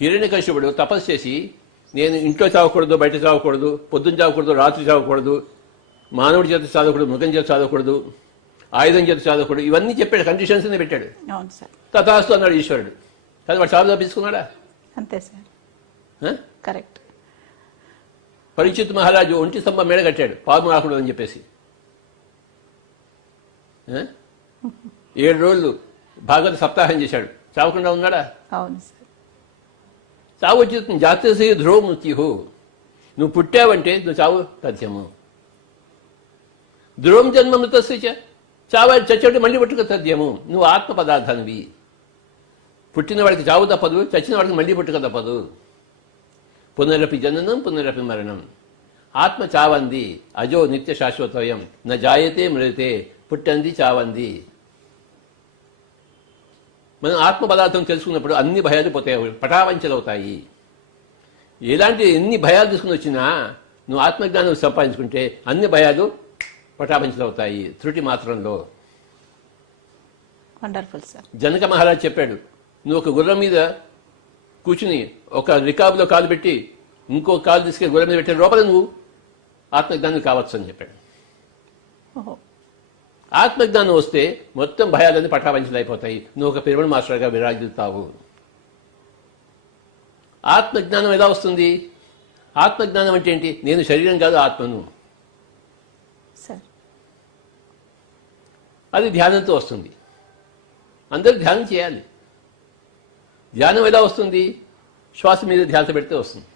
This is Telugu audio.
హిరణ్యకశిపుడు తపస్సు చేసి నేను ఇంట్లో చావకూడదు, బయట చావకూడదు, పొద్దున్న చావకూడదు, రాత్రి చావకూడదు, మానవుడి చేత చావకూడదు, మృగం చేత చావకూడదు, ఆయుధం చేత చావకూడదు, ఇవన్నీ చెప్పాడు, కండిషన్స్ పెట్టాడు. అవును సార్. తథాస్తు అన్నాడు ఈశ్వరుడు. కానీ వాడు చావు తప్పించుకున్నాడా? అంతే సార్. కరెక్ట్. పరీక్షిత్ మహారాజు ఒంటి స్తంభం మేడ కట్టాడు పాము రాకూడదు అని చెప్పేసి. 7 రోజులు భాగవత సప్తాహం చేశాడు, చావకుండా ఉన్నాడా? అవును సార్. చావు వచ్చేస్తుంది. జాతసే ధ్రువ మృత్యు. నువ్వు పుట్టావంటే నువ్వు చావు తథ్యము. ధ్రువం జన్మ మృతస్య చావు, చచ్చాడు మళ్ళీ పుట్టుక తథ్యము. నువ్వు ఆత్మ పదార్థానివి. పుట్టిన వాడికి చావు తప్పదు, చచ్చిన వాడికి మళ్ళీ పుట్టుక తప్పదు. పునరపి జననం పునరపి మరణం. ఆత్మ చావంది, అజో నిత్య శాశ్వతోయం, న జాయతే మ్రియతే. పుట్టంది, చావంది. మనం ఆత్మ పదార్థం తెలుసుకున్నప్పుడు అన్ని భయాలు పోతాయి, పటావంచలవుతాయి. ఎన్ని భయాలు తీసుకుని వచ్చినా నువ్వు ఆత్మజ్ఞానం సంపాదించుకుంటే అన్ని భయాలు పటావంచలవుతాయి త్రుటి మాత్రంలో. Wonderful sir. జనక మహారాజ్ చెప్పాడు, నువ్వు ఒక గుర్రం మీద కూర్చుని ఒక రికాబులో కాలు పెట్టి ఇంకో కాలు తీసుకెళ్ళి గుర్రం మీద పెట్టే లోపల నువ్వు ఆత్మజ్ఞానం కావచ్చు అని చెప్పాడు. ఆత్మజ్ఞానం వస్తే మొత్తం భయాలన్నీ పటావంచలు అయిపోతాయి. నువ్వు ఒక పిరమిడ్ మాస్టర్గా విరాజిల్తావు. ఆత్మజ్ఞానం ఎలా వస్తుంది? ఆత్మజ్ఞానం అంటే ఏంటి? నేను శరీరం కాదు, ఆత్మను. అది ధ్యానంతో వస్తుంది. అందరూ ధ్యానం చేయాలి. ధ్యానం ఎలా వస్తుంది? శ్వాస మీద ధ్యాస పెడితే వస్తుంది.